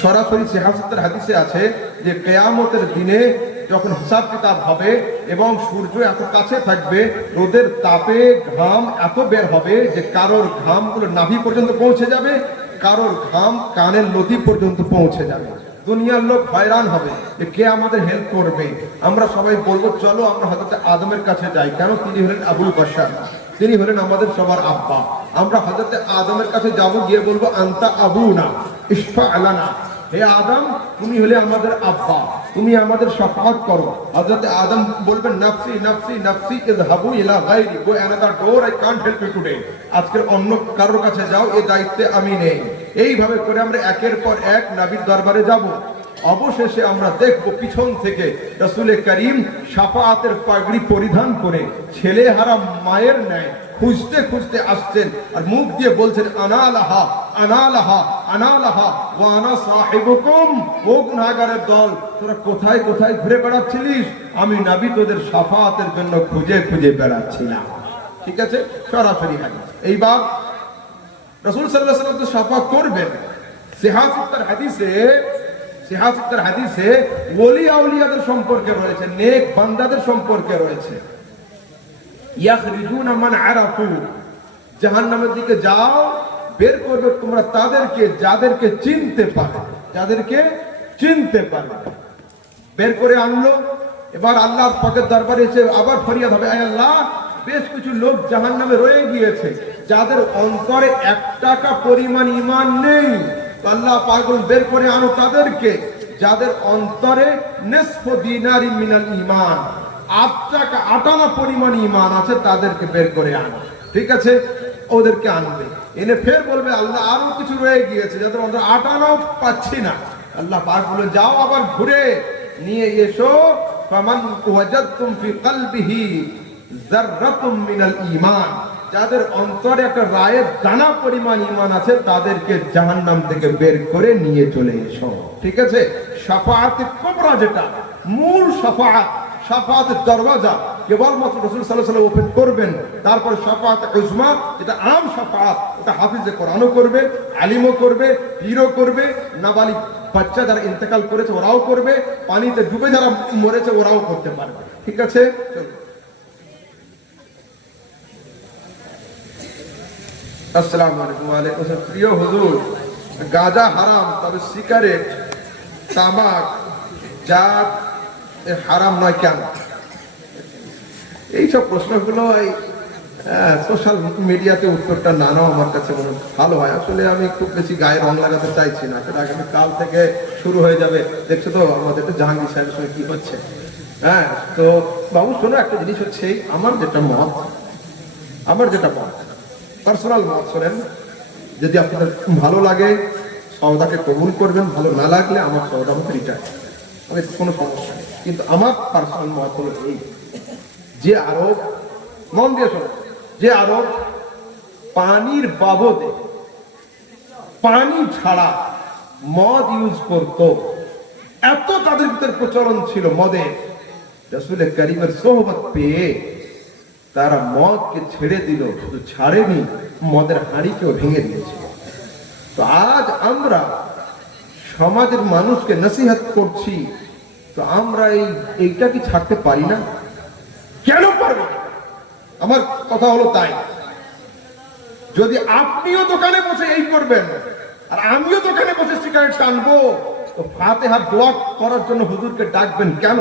সরাসরি সিহাসতের হাদিসে আছে যে কিয়ামতের দিনে যখন হিসাব কিতাব হবে এবং সূর্য এত কাছে থাকবে, রোদের তাপে ঘাম এত বের হবে যে কারোর ঘামগুলো নাভি পর্যন্ত পৌঁছে যাবে, কারোর ঘাম কানের লতি পর্যন্ত পৌঁছে যাবে। দুনিয়ার লোক হয়রান হবে যে কে আমাদের হেল্প করবে। আমরা সবাই বলবো চলো আমরা হযরত আদমের কাছে যাই। কেন? তিনি হলেন আবুল বাশার, তিনি হলেন আমাদের সবার আব্বা। আমরা হযরত আদমের কাছে যাব, গিয়ে বলবো আনতা আবুনা ইশফা আলানা, হে আদম তুমি হলে আমাদের আব্বা, তুমি আমাদের শাফাআত করো। হযরত আদম বলবেন নাফসি নাফসি নাফসি ইযহাবু ইলা গায়রি, গো another door, I can't help you today. আজকে অন্য কারোর কাছে যাও, এই দায়িত্বে আমি নেই। এইভাবে করে আমরা একের পর এক নবীর দরবারে যাব। অবশেষে আমরা দেখব পিছন থেকে রাসূল করিম শাফাআতের পাগড়ি পরিধান করে ছেলে হারা মায়ের ন্যায় খুঁজতে খুঁজতে আসছেন, আর মুখ দিয়ে বলছেন আনা লাহা আনা লাহা আনা লাহা ওয়া আনা সাহিবুকুম। ও গুনাহগারের দল, তোরা কোথায় কোথায় ঘুরে বেড়াচ্ছিলিস? আমি নবী তোদের শাফাআতের জন্য খুঁজে খুঁজে বেড়াচ্ছিলাম। ঠিক আছে, সরাসরি হাদিস। এইবার রাসূল সাল্লাল্লাহু আলাইহি ওয়াসাল্লাম তো শাফাআত করবেন। সিহাসতের হাদিসে ওলি আউলিয়াদের সম্পর্কে রয়েছে, নেক বান্দাদের সম্পর্কে রয়েছে। ইয়াখরিজুনা মান আরাফু, জাহান্নামের দিকে যাও, বের করবে তোমরা তাদেরকে যাদেরকে চিনতে পারো, যাদেরকে চিনতে পারো। বের করে আনলো। এবার আল্লাহর পাকের দরবারে এসে আবার ফরিয়াদ হবে, আয় আল্লাহ বেশ কিছু লোক জাহান্নামে রয়ে গিয়েছে যাদের অন্তরে 1 টাকা পরিমাণ ঈমান নেই। আল্লাহ পাগল বের করে আনো তাদেরকে যাদের অন্তরে নিসফু দিনারিন মিনাল ঈমান, 8 টাকা 8 আনা পরিমাণ ঈমান আছে, তাদেরকে বের করে আনো। ঠিক আছে, ওদেরকে আনবে, এনে ফের বলবে আল্লাহ আরো কিছু রয়ে গিয়েছে যাদের অন্তরে 8 আনাও পাচ্ছি না। আল্লাহ পাক বলে যাও আবার ঘুরে নিয়ে এসো, ফামান ওয়াজাদতুম ফি কলবিহি যাররাতুম মিনাল ঈমান, যাদের অন্তরে একটা রায়ের দানা পরিমাণ ঈমান আছে তাদেরকে জাহান্নাম থেকে বের করে নিয়ে চলে এসো। ঠিক আছে, শাফাআতে কুবরা যেটা মূল শাফাআত, শাফাআতের দরওয়াজা কেবলমাত্র রাসূল সাল্লাল্লাহু আলাইহি ওয়াসাল্লাম ওপেন করবেন। তারপর শাফাআতে উজমা যেটা আম শাফাআত, ওটা হাফিজে কোরআনও করবে, আলিমও করবে, পীরও করবে, নাবালিগ বাচ্চা যারা ইন্তেকাল করেছে ওরাও করবে, পানিতে ডুবে যারা মরেছে ওরাও করতে পারবে। ঠিক আছে, চলো। আসসালামু আলাইকুম। ওয়া আলাইকুম আসসালাম। প্রিয় হুজুর, গাঁজা হারাম, তবে সিগারেট তামাক জাত হারাম নয় কেন? এইসব প্রশ্নগুলো সোশ্যাল মিডিয়াতে উত্তরটা না নাও আমার কাছে মনে ভালো হয়। আসলে আমি খুব বেশি গায়ে রং লাগাতে চাইছি না, সেটা আগামী কাল থেকে শুরু হয়ে যাবে। দেখছো তো আমাদের জাহাঙ্গীর সাহেবের সঙ্গে কি হচ্ছে। তো বাবু শোনো, একটা জিনিস হচ্ছে আমার যেটা মত পার্সোনাল মত শোনেন, যদি আপনাদের ভালো লাগে সওদাকে কবুল করবেন, ভালো না লাগলে আমার সওদা মতো রিটার্ন, আমি কোনো সমস্যা নেই। কিন্তু আমার পার্সোনাল মত হলো এই, যে আরব, মন দিয়ে শোনেন, যে আরব পানির বাবদে পানি ছাড়া মদ ইউজ করত, এত তাদের ভিতরে প্রচলন ছিল মদের, রাসূল করিমের সোহবত পেয়ে তারা মদকে ছেড়ে দিল। শুধু ছাড়েনি, মদের হাঁড়িকেও ভেঙে দিয়েছিল। তো আজ আমরা সমাজের মানুষকে নসিহত করছি, তো আমরা এইটা কি ছাড়তে পারি না? কেন পারবো? আমার কথা হলো তাই, যদি আপনিও দোকানে বসে এই করবেন আর আমিও দোকানে বসে সিগারেট টানবো, তো ফাতিহা ব্লক করার জন্য হুজুরকে ডাকবেন কেন?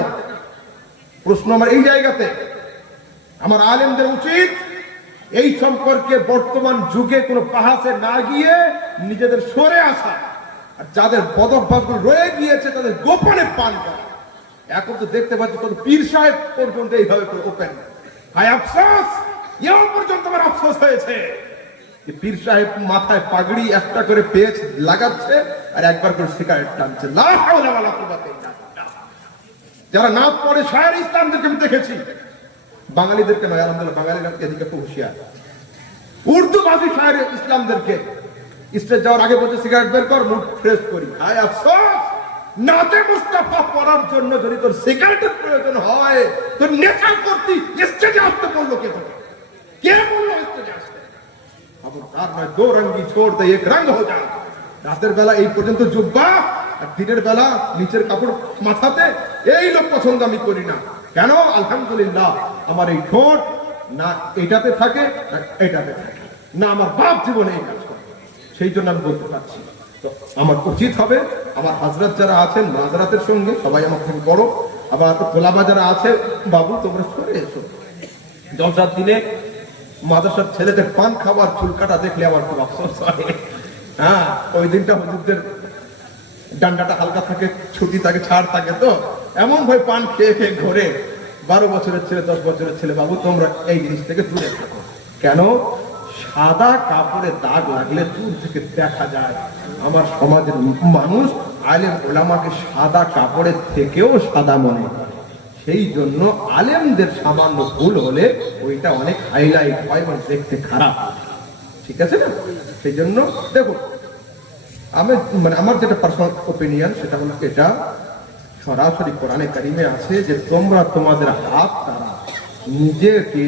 প্রশ্ন আমার এই জায়গাতে। আমার আলেমদের উচিত এই সম্পর্কে বর্তমান যুগে কোনো পাহাসে না গিয়ে নিজেদের সরে আসা, আর যাদের বদভ্যাসগুলো রয়ে গিয়েছে তাদের গোপনে পান করা। এখন তো দেখতে পাচ্ছি কোন পীর সাহেব পর্যন্ত এইভাবে ওপেন। হায় আফসোস, এও পর্যন্ত আমার আফসোস হয়েছে যে পীর সাহেব মাথায় পাগড়ি একটা করে পেঁচ লাগাচ্ছে আর একবার করে সিগারেট টানছে। লা হাওলা ওয়ালা কুওয়াতা ইল্লা বিল্লাহ। যারা নাম পড়ে শায়ের ইসলামদেরকে আমি দেখেছি, বাঙালিদেরকে নয়, আলহামদুলিল্লাহ বাঙালিরা এদিকে খুব হুঁশিয়ার, উর্দু ভাষী শায়ের ইসলামদেরকে স্টেজ যাওয়ার আগে বলছে সিগারেট বের কর, মুখ ফ্রেশ করি। হায় আফসোস, নাতে মুস্তাফা পড়ার জন্য যদি তোর সিগারেটের প্রয়োজন হয়, তোর নেশা করতি স্টেজে আসতে বললো কে? তোকে কে বললো স্টেজে আসতে? খবরদার নয়, দো রঙ্গি ছোড় দে এক রঙ হো যা। রাতের বেলা এই পর্যন্ত জুব্বা আর দিনের বেলা নিচের কাপড় মাথাতে, এই লোক পছন্দ আমি করি না। কেন? আলহামদুলিল্লাহ আমার এই ঠোঁট না এটাতে থাকে না এটাতে থাকে, না আমার বাপ জীবনে এই কাজ করে, সেই জন্য আমি বলতে পারছি। তো আমার উচিত হবে আমার হাজরাত যারা আছেন হাজরাতের সঙ্গে সবাই আমার থেকে বড়, আবার তোলাবা যারা আছে, বাবু তোমরা সরে এসো। জলসার দিনে মাদ্রাসার ছেলেদের পান খাবার চুল কাটা দেখলে আমার খুব আফসোস হয়। হ্যাঁ, ওই দিনটা হুজুরদের ডান্ডাটা হালকা থাকে, ছুটি থাকে, ছাড় থাকে, তো এমন ভাবে পান খেয়ে খেয়ে ঘোরে। 12 বছরের ছেলে 10 বছরের ছেলে, বাবু তোমরা এই জিনিস থেকে দূরে থাকো। কেন? সাদা কাপড়ে দাগ লাগলে দূর থেকে দেখা যায়। আমার সমাজের মানুষ আলেম ওলামাকে সাদা কাপড়ের থেকেও সাদা মনে করে, সেই জন্য আলেমদের সামান্য ভুল হলে ওইটা অনেক হাইলাইট হয় এবং দেখতে খারাপ, ঠিক আছে না? সেই জন্য দেখুন, আমি মানে আমার যেটা পার্সোনাল ওপিনিয়ন সেটা হলো এটা সরাসরি কোরআনে কারিমে আছে যে তোমরা তোমাদের হাত দ্বারা নিজেকে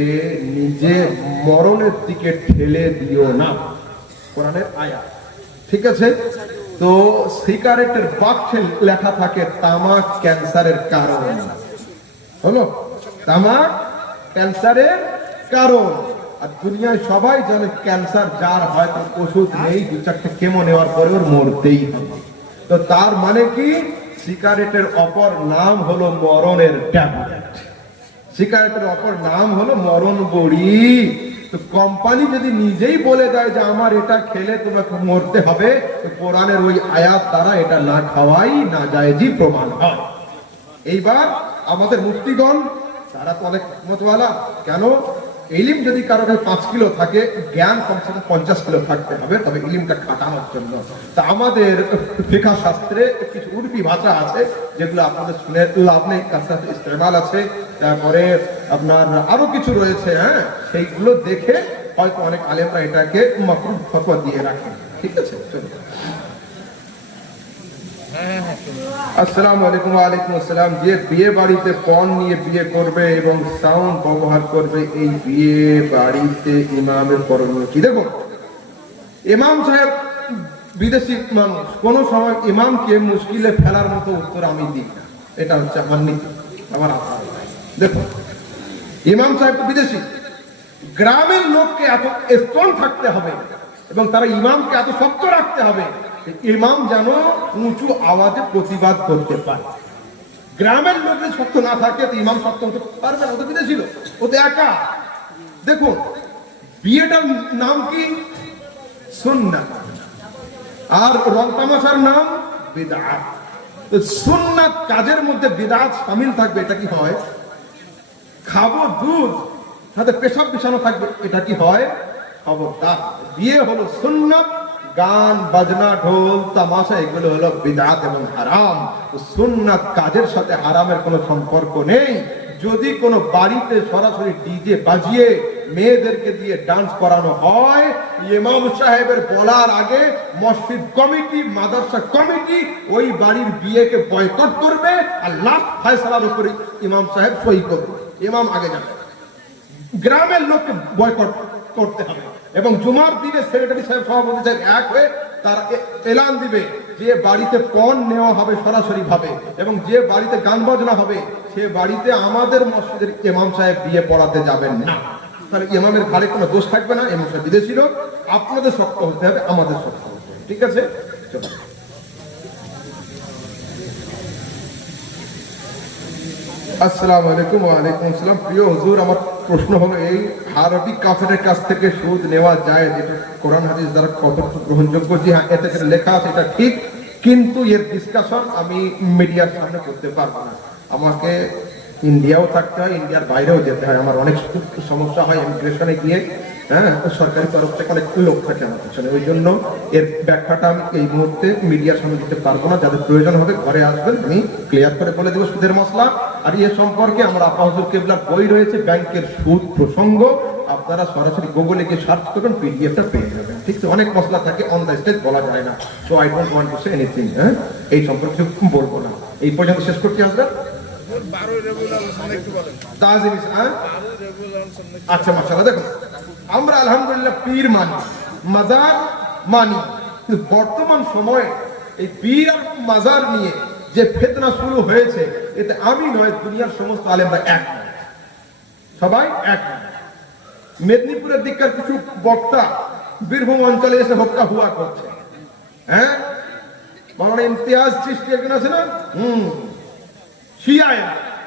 নিজে মরণের দিকে ঠেলে দিও না, কোরআনের আয়াত, ঠিক আছে? তো সিগারেটের বাক্সে লেখা থাকে তামাক ক্যান্সারের কারণ, হলো তামাক ক্যান্সারের কারণ। আর দুনিয়ায় সবাই জানে ক্যান্সার যার হয় তার ওষুধ নেই, 2-4টে কেমো নেওয়ার পরে ওর মরতেই হবে। তো তার মানে কি? সিগারেটের অপর নাম হলো মরণের ট্যাবলেট, সিগারেটের অপর নাম হলো মরণ বড়ি। তো কোম্পানি যদি নিজেই বলে দেয় যে আমার এটা খেলে তোমাকে মরতে হবে, তো কোরআনের ওই আয়াত দ্বারা এটা না খাওয়াই না জায়েজি প্রমাণ হয়। এইবার আমাদের মুফতিগণ তারা তো অনেক মতওয়ালা, কেন? ইলম যদি কারোর 5 কিলো থাকে, জ্ঞান কমসে কম 50 কিলো থাকতে হবে, তবে ইলমটা খাটানোর জন্য। তা আমাদের ফিকহ শাস্ত্রে কিছু উর্ফি ভাষা আছে যেগুলো আপনাদের শুনে লাভ নেই, কাসরাত ইস্তেমাল আছে, তারপরে আপনার আরো কিছু রয়েছে, হ্যাঁ, সেইগুলো দেখে হয়তো অনেক আলেমরা এটাকে মাকরুহ ফতোয়া দিয়ে রাখেন, ঠিক আছে? চলুন। আসসালামু আলাইকুম। ওয়ালাইকুম আসসালাম। যে বিয়ে বাড়িতে পণ নিয়ে বিয়ে করবে এবং সাউন্ড ব্যবহার করবে, এই বিয়ে বাড়িতে ইমামের করণীয় কি? দেখুন, ইমাম সাহেব বিদেশি মানুষ, কোন সময় ইমামকে মুশকিলে ফেলার মতো উত্তর আমি দিই না, এটা হচ্ছে আমার নীতি, আমার আচার। দেখুন, ইমাম সাহেব বিদেশি, গ্রামের লোককে এত স্ট্রং থাকতে হবে এবং তারা ইমামকে এত শক্ত রাখতে হবে, ইমাম যেন উঁচু আওয়াজে প্রতিবাদ করতে পারে। গ্রামের লোক যদি শক্ত না থাকে তো ইমাম শক্ত হতে পারবে না, ও তো বিদেশি লোক, ও তো একা। দেখুন, বিয়েটার নাম কি? সুন্নাত। আর রং তামাশার নাম বিদআত। তো সুন্নাত কাজের মধ্যে বিদআত শামিল থাকবে, এটা কি হয়? খাবো দুধ, সাথে পেশাব বিছানো থাকবে, এটা কি হয়? খবরদার। বিয়ে হলো সুন্নাত, গান বাজনা ঢোল তামাশা এগুলো হলো বিদআত এবং হারাম। সুন্নাত কাজের সাথে হারামের কোনো সম্পর্ক নেই। যদি কোনো বাড়িতে সরাসরি ডিজে বাজিয়ে মেয়েদেরকে দিয়ে ডান্স করানো হয়, ইমাম সাহেবের বলার আগে মসজিদ কমিটি, মাদ্রাসা কমিটি ওই বাড়ির বিয়েকে বয়কট করবে, আর লাস্ট ফয়সালার উপরে ইমাম সাহেব সই করবে। ইমাম আগে যাবে, গ্রামের লোককে বয়কট করতে হবে। এবং জুমার দিনে সেক্রেটারি সাহেব, সভাপতি সাহেব এক হয়ে তার এলান দিবে যে বাড়িতে পণ নেওয়া হবে সরাসরি ভাবে, এবং যে বাড়িতে গান বাজনা হবে সে বাড়িতে আমাদের মসজিদের ইমাম সাহেব বিয়ে পড়াতে যাবেন না। তাহলে ইমামের ঘাড়ে কোনো দোষ থাকবে না। ইমাম সাহেব বিদেশি লোক, আপনাদের শক্ত হতে হবে, আমাদের শক্ত হতে হবে, ঠিক আছে? চলো। আসসালামু আলাইকুম। ওয়ালাইকুম আসসালাম। প্রিয় হুজুর, আমার প্রশ্ন হলো এই, আরবি কাফেরের কাছ থেকে সুদ নেওয়া যায়, যেটা কোরআন হাদিস দ্বারা কতটুকু গ্রহণযোগ্য? জি হ্যাঁ, এতে লেখা আছে, এটা ঠিক, কিন্তু এর ডিসকাশন আমি মিডিয়ার সামনে করতে পারবো না। আমাকে ইন্ডিয়াও থাকতে হয়, ইন্ডিয়ার বাইরেও যেতে হয়, আমার অনেক সমস্যা হয় ইমিগ্রেশনে গিয়ে, হ্যাঁ, সরকারি তরফ থেকে অনেক লোক থাকে আমার পিছনে, ওই জন্য এর ব্যাখ্যাটা আমি এই মুহূর্তে মিডিয়ার সামনে দিতে পারবো না। যাদের প্রয়োজন হবে ঘরে আসবেন, আমি ক্লিয়ার করে বলে দেবো সুদের মশলা। আর এ সম্পর্কে আমার আপা হুজুর কেবলার বই রয়েছে, ব্যাংকের সুদ প্রসঙ্গ, আপনারা সরাসরি গুগলে গিয়ে সার্চ করবেন, পিডিএফটা পেয়ে যাবেন, ঠিক আছে? অনেক মশলা থাকে, অন দ্য স্টেজ বলা যায় না, so I don't want to say anything, হ্যাঁ, এই সম্পর্কে বলবো না। এই পর্যন্ত শেষ করতে আসবেন। আচ্ছা, মাশাআল্লাহ। দেখুন, আমরা আলহামদুলিল্লাহ পীর মানি, মাজার মানি, কিন্তু বর্তমান সময়ে এই পীর আর মাজার নিয়ে যে ফিতনা শুরু হয়েছে, এতে আমি নয়, দুনিয়ার সমস্ত আলেমরা এক নয়, সবাই এক নয়। মেদিনীপুরের দিককার কিছু বক্তা বীরভূম অঞ্চলে এসে হক্কা হুয়া করছে। হ্যাঁ, মাওলানা ইমতিয়াজ চিশতি একজন আছে না, শিয়া,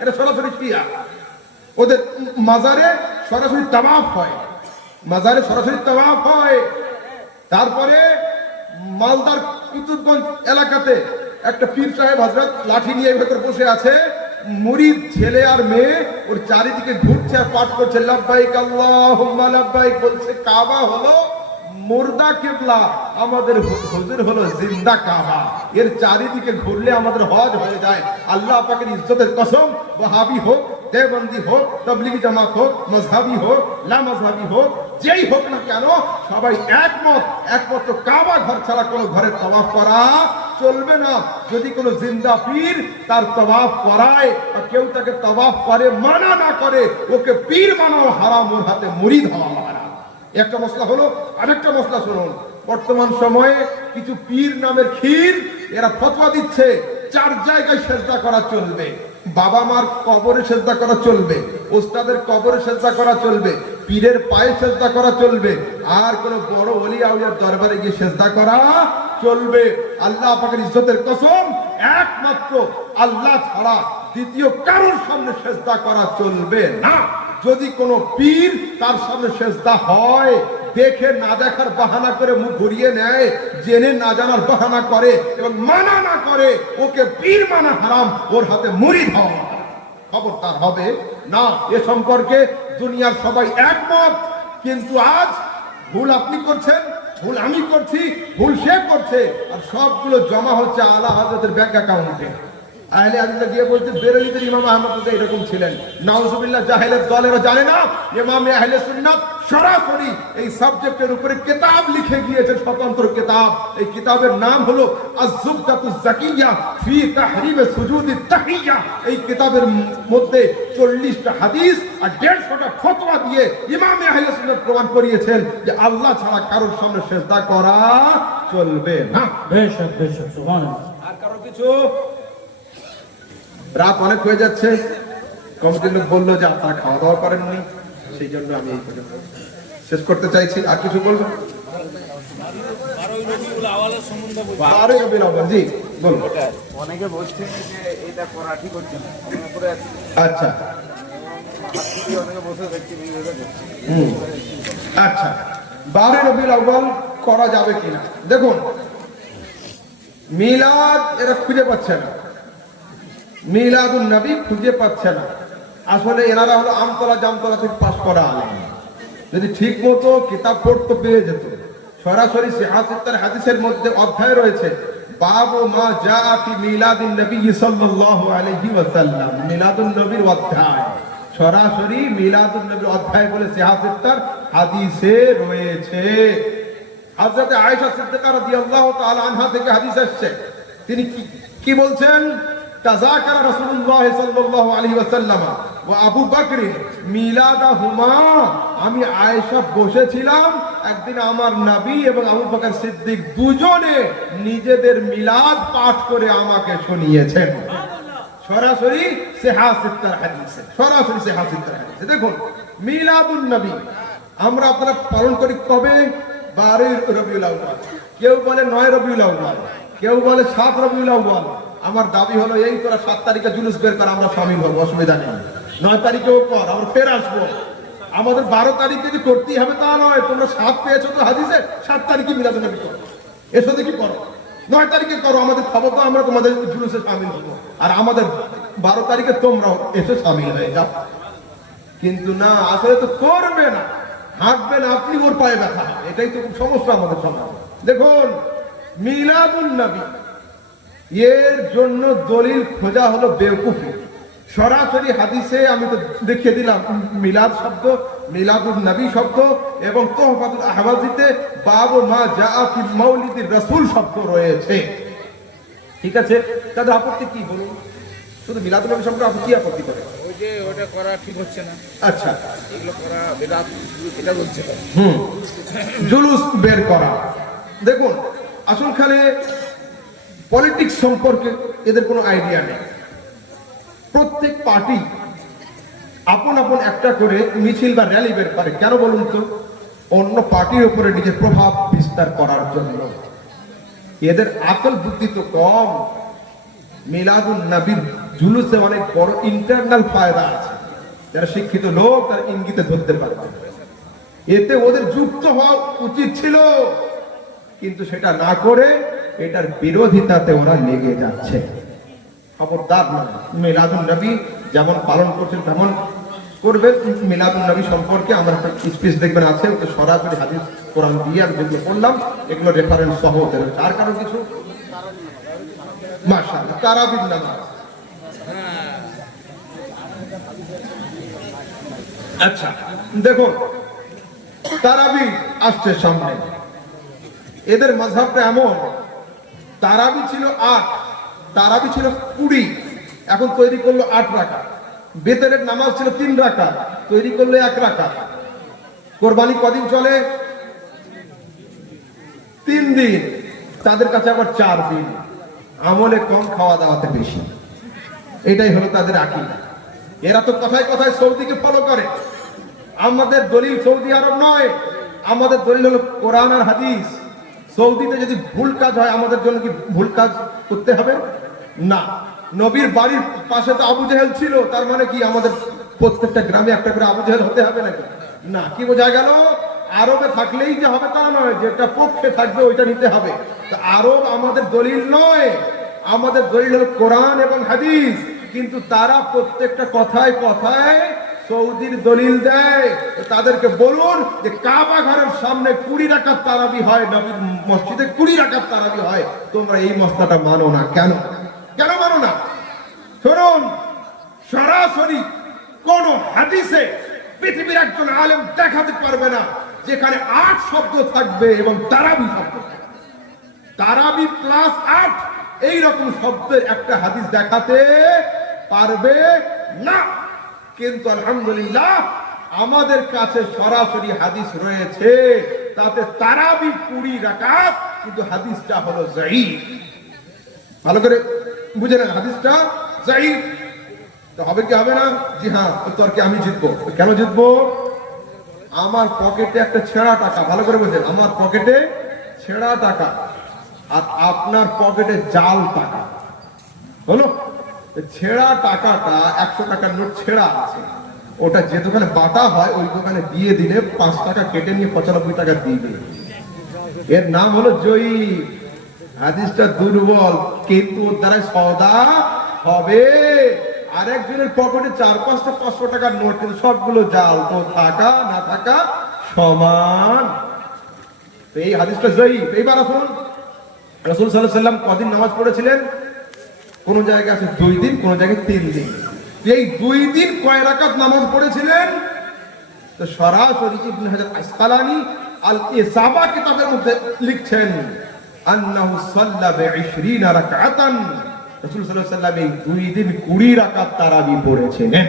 এরা সরাসরি শিয়া। ওদের মাজারে সরাসরি তাওয়াফ হয়, মাজারে সরাসরি তাওয়াফ হয়। তারপরে মালদার কুতুবগঞ্জ এলাকাতে একটা পীর সাহেব হযরত লাঠি নিয়ে ভেতর বসে আছে, মুরিদ ছেলে আর মেয়ে ওর চারিদিকে ঘুরছে আর পাঠ করছে লাব্বাইক আল্লাহুম্মা লাব্বাইক, বলছে কাবা হলো মুর্দা কিবলা, আমাদের হুজুর হলো জিন্দা কাবা, এর চারিদিকে ঘুরলে আমাদের হজ হয়ে যায়। আল্লাহ পাকের ইজ্জতের কসম, ওয়াহাবি হোক, দেওবন্দি হোক, তাবলিগি জামাত হোক, মাযহাবি হোক, লা মাযহাবি হোক, যেই হোক না কেন, সবাই একমত, একমাত্র কাবা ঘর ছাড়া কোনো ঘরে তাওয়াফ করা চলবে না। যদি কোনো জিন্দা পীর তার তাওয়াফ করায় বা কেউ তাকে তাওয়াফ করে মানা না করে, ওকে পীর মানাও হারাম, ওর হাতে মুরিদ হওয়া হারাম। একটা মশলা হলো। আরেকটা মশলা শুনুন, বর্তমান সময়ে কিছু পীর নামের ক্ষীর এরা ফতোয়া দিচ্ছে 4 জায়গায় সেজদা করা চলবে। বাবা মার কবরে সেজদা করা চলবে, ওস্তাদের কবরে সেজদা করা চলবে, পীরের পায়ে সেজদা করা চলবে, আর কোন বড় ওলি আউলিয়ার দরবারে গিয়ে সেজদা করা চলবে। আল্লাহ পাকের ইজ্জতের কসম, একমাত্র আল্লাহ ছাড়া দ্বিতীয় কারোর সামনে সেজদা করা চলবে না। যদি কোনো পীর তার সামনে সেজদা হয়, দেখে না দেখার বাহানা করে মুখ ঘুরিয়ে নেয়, জেনে না জানার বাহানা করে এবং মানা না করে, ওকে পীর মানা হারাম, ওর হাতে মুরিদ হওয়া খবরদার হবে না। এ সম্পর্কে দুনিয়ার সবাই একমত। কিন্তু আজ ভুল আপনি করছেন, ভুল আমি করছি, ভুল সে করছে, আর সবগুলো জমা হচ্ছে আলা হযরতের ব্যাংক অ্যাকাউন্টে। আহলে হাদিসরা গিয়ে বলছে বেরেলভীদের ইমাম আহমদ এরকম ছিলেন। নাউজুবিল্লাহ, জাহেলের দলেরা জানে না, ইমাম আহলে সুন্নাত সরাসরি এই সাবজেক্টের উপরে কিতাব লিখে গিয়েছেন, স্বতন্ত্র কিতাব। এই কিতাবের নাম হলো আয-যুবদাতুয যাকিয়্যা ফি তাহরিম সুজুদিত তাহিয়্যা। এই কিতাবের মধ্যে 40টা হাদিস আর 150টা ফতোয়া দিয়ে ইমাম আহলে সুন্নাত প্রমাণ করিয়েছেন যে আল্লাহ ছাড়া কারোর সামনে সিজদা করা চলবে না। বেশক বেশক, সুবহানাল্লাহ। আর কারো কিছু? রাত অনেক হয়ে যাচ্ছে, কমিটির লোক বললো যে আপনারা খাওয়া দাওয়া করেননি, সেই জন্য আমি এই পর্যন্ত শেষ করতে চাইছি। আর কিছু বলবো? 12ই রবিউল আওয়ালের সম্বন্ধে বলবো। 12ই রবিউল আওয়াল, জি বলবো। অনেকে বলছেন যে এটা করা ঠিক হচ্ছে না, আমরা করে আছি। আচ্ছা, অনেকে বসে দেখছি ভিডিওটা দেখছি। আচ্ছা, 12ই রবিউল আওয়াল করা যাবে কিনা? দেখুন, মিলাদ এরা খুঁজে পাচ্ছে না, মিলাদুন নবী খুঁজে পাচ্ছে না। আসলে এনারা হলো আমতলা জামতলা থেকে পাস করা আলেম। যদি ঠিক মতো কিতাব পড়তে পেয়ে যেত, সরাসরি সিহাহ হাদিসের মধ্যে অধ্যায় রয়েছে বাবু মা জাআ ফি মিলাদিন নবী সাল্লাল্লাহু আলাইহি ওয়াসাল্লাম, মিলাদুন নবীর অধ্যায়, সরাসরি মিলাদুন নবীর অধ্যায় বলে সিহাহ হাদিসে রয়েছে। হযরত আয়েশা সিদ্দিকা রাদিয়াল্লাহু তাআলা আনহা থেকে হাদিস আসছে, তিনি কি বলছেন? তাযাকারা রাসূলুল্লাহ সাল্লাল্লাহু আলাইহি ওয়াসাল্লাম ওয়া আবু বকর মিলাদাহুমা। আমি আয়েশা বসেছিলাম, একদিন আমার নবী এবং আবু বকর সিদ্দিক দুজনে নিজেদের মিলাদ পাঠ করে আমাকে শুনিয়েছেন। সরাসরি সিহাহ হাদিসে, সরাসরি সিহাহ হাদিসে। দেখুন, মিলাদুন নবী আমরা আপনারা পালন করি কবে? 12ই রবিউল আউয়াল। কেউ বলে 9 রবিউল আউয়াল, কেউ বলে 7 রবিউল আউয়াল। আমার দাবি হলো এই তোরা 7 তারিখে জুলুস বের কর, আমরা শামিল হবো, অসুবিধা নেই। 9 তারিখেও কর, আমরা ফের আসবো। আমাদের 12 তারিখে যে করতেই হবে তা নয়। তোমরা 7 পেয়েছো তো হাদিসে, 7 তারিখে মিলাদুন নবী করো, এসো দেখি করো। 9 তারিখে করো, আমাদের খবর তো, আমরা তোমাদের জুলুসে শামিল হবো। আর আমাদের 12 তারিখে তোমরাও এসে শামিল হয়ে যাও। কিন্তু না, আসলে তো করবে না, হাঁটবে না, আপনি ওর পায়ে ব্যথা হবে। এটাই তো সমস্যা আমাদের সমাজে। দেখুন, মিলাদুন নবী এর জন্য দলিল খোঁজা হলো বেওকুফি। সরাসরি হাদিসে আমি তো দেখিয়ে দিলাম, মিলাদ শব্দ, মিলাদুন নবী শব্দ এবং তোহফাতুল আহওয়াজিতে বাবু মা জাআ ফি মাউলিদির রাসূল শব্দ রয়েছে। ঠিক আছে, তাদের আপত্তি কি বলুন? শুধু মিলাদুন নবী শব্দ আপনি কি আপত্তি করেন? ওই যে ওটা করা ঠিক হচ্ছে না, আচ্ছা, এগুলো করা বেদাত, এটা বলছে। জুলুস বের করা। দেখুন, আসলখানে পলিটিক্স সম্পর্কে এদের কোনো আইডিয়া নেই। প্রত্যেক পার্টি আপন আপন একটা করে মিছিল বা র্যালি বের করে, কেন বলুন তো? অন্য পার্টির উপরে নিজের প্রভাব বিস্তার করার জন্য। এদের আকল বুদ্ধি তো কম। মিলাদুন নবীর জুলুসে অনেক বড় ইন্টারনাল ফায়দা আছে, যারা শিক্ষিত লোক তার ইঙ্গিতে ধরতে পারবে। এতে ওদের যুক্ত হওয়া উচিত ছিল, কিন্তু সেটা না করে এটার বিরোধিতাতে ওরা লেগে যাচ্ছে। খবরদার না, মিলাদুন নবী যেমন পালন করছেন তেমন করবেন। মিলাদুন নবী সম্পর্কে আমার একটা স্পিচ দেখবেন আছে, সরাসরি হাদিস কোরআন দিয়ে আমি যেগুলো পড়লাম এগুলো রেফারেন্স সহ হতে হবে। আর কারো কিছু মাশাআল্লাহ তারাবির নামাজ। আচ্ছা দেখুন, তারাবি আসছে সামনে। এদের মাযহাবটা এমন, তারাবি ছিল 8, তারাবি ছিল 20, এখন তৈরি করলো 8 রাকাত। বেতরের নামাজ ছিল 3 রাকাত, তৈরি করলো 1 রাকাত। কোরবানি কদিন চলে? 3 দিন, তাদের কাছে আবার 4 দিন। আমলে কম, খাওয়া দাওয়াতে বেশি। এটাই হলো তাদের আকীদা। এরা তো কথায় কথায় সৌদিকে ফলো করে। আমাদের দলিল সৌদি আরব নয়, আমাদের দলিল হলো কোরআন আর হাদিস। সৌদিতে যদি ভুল কাজ হয় আমাদের জন্য কি ভুল কাজ করতে হবে? না। নবীর বাড়ির পাশে তো আবু জেহেল ছিল, তার মানে কি আমাদের প্রত্যেকটা গ্রামে একটা করে আবু জেহেল হতে হবে নাকি? না। কি বোঝা গেল? আরবে থাকলেই যে হবে তা নয়, যেটা পক্ষে থাকবে ওইটা নিতে হবে। তো আরব আমাদের দলিল নয়, আমাদের দলিল হলো কোরআন এবং হাদিস। কিন্তু তারা প্রত্যেকটা কথায় কথায় সৌদির দলিল দেয়। তাদেরকে বলুন যে কাবা ঘরের সামনে 20 রাকাত তারাবি হয়, নবীর মসজিদে 20 রাকাত তারাবি হয়। তোমরা এই মসলাটা মানো না কেন? কেন মানো না? শুনুন, সরাসরি কোন হাদিসে পৃথিবীর একজন আলেম দেখাতে পারবে না যেখানে 8 শব্দ থাকবে এবং তারাবি শব্দ থাকবে। তারাবি প্লাস 8 এইরকম শব্দের একটা হাদিস দেখাতে পারবে না। কিন্তু আলহামদুলিল্লাহ আমাদের কাছে সরাসরি হাদিস রয়েছে, তাতে তারাবি 20 রাকাত, কিন্তু হাদিসটা হলো যায়ীফ। ভালো করে বুঝে নেন, হাদিসটা যায়ীফ। তো হবে কি হবে না? জি হ্যাঁ, তর্কে আমি জিতবো। কেন জিতবো? আমার পকেটে একটা ছেঁড়া টাকা, ভালো করে বুঝেন, আমার পকেটে ছেঁড়া টাকা আর আপনার পকেটে জাল টাকা হলো। ছেঁড়া টাকাটা 100 টাকার নোট ছেঁড়া আছে, ওটা যে দোকানে বাটা হয় ওই দোকানে দিয়ে দিলে 5 টাকা কেটে নিয়ে 95 টাকা দিবে। এর নাম হলো জয়ী। হাদিসটা দুর্বল, কিন্তু ওর দ্বারা সওদা হবে। আরেকজনের পকেটে 4-5টা 500 টাকার নোট, কিন্তু সবগুলো জাল, তো থাকা না থাকা সমান। এই হাদিসটা জয়ী। এইবার আসুন, রাসূল সাল্লাল্লাহু আলাইহি ওয়াসাল্লাম কদিন নামাজ পড়েছিলেন? কোন জায়গায় আছে 2 দিন, কোন জায়গায় 3 দিন। এই 2 দিন কয় রাকাত নামাজ পড়েছিলেন? তো সরাসরি ইবনে হাজার আসকালানী আল ইসাবা কিতাবের মধ্যে লিখছেন আন্নাহু সাল্লা বি20 রাকাতান। রাসূল সাল্লাল্লাহু আলাইহি ওয়াসাল্লাম এই 2 দিন 20 রাকাত তারাবি পড়েছিলেন।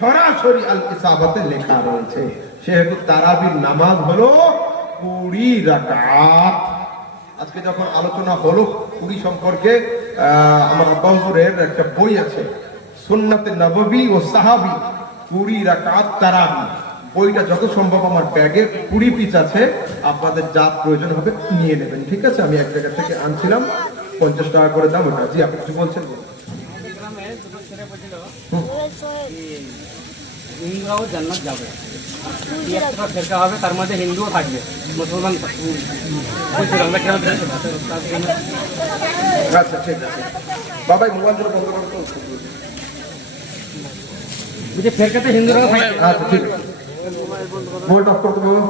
সরাসরি আল ইসাবাতে লেখা রয়েছে। সেহেতু তারাবির নামাজ হলো 20 রাকাত। আজকে যখন আলোচনা হলো 20 সম্পর্কে, আমার আব্বা হুজুরের একটা বই আছে, সুন্নাতে নববী ও সাহাবী 20 রাকাত তারাবি। বইটা যত সম্ভব আমার ব্যাগে 20 পিস আছে, আপনাদের যা প্রয়োজন হবে নিয়ে নেবেন, ঠিক আছে? আমি এক জায়গা থেকে আনছিলাম, 50 টাকা করে দাম ওটা। জি আপনি কিছু বলছেন? হিন্দুরাও জান্নাত যাবে, একটা ফেরকা হবে, তার মধ্যে হিন্দুও থাকবে, মুসলমান আচ্ছা ঠিক আছে বাবাই, মোবাইল ধরে বন্ধ করো তো। ফেরকাতে হিন্দুরাও থাকবে। আচ্ছা ঠিক আছে, মোবাইল অফ করতে বলো।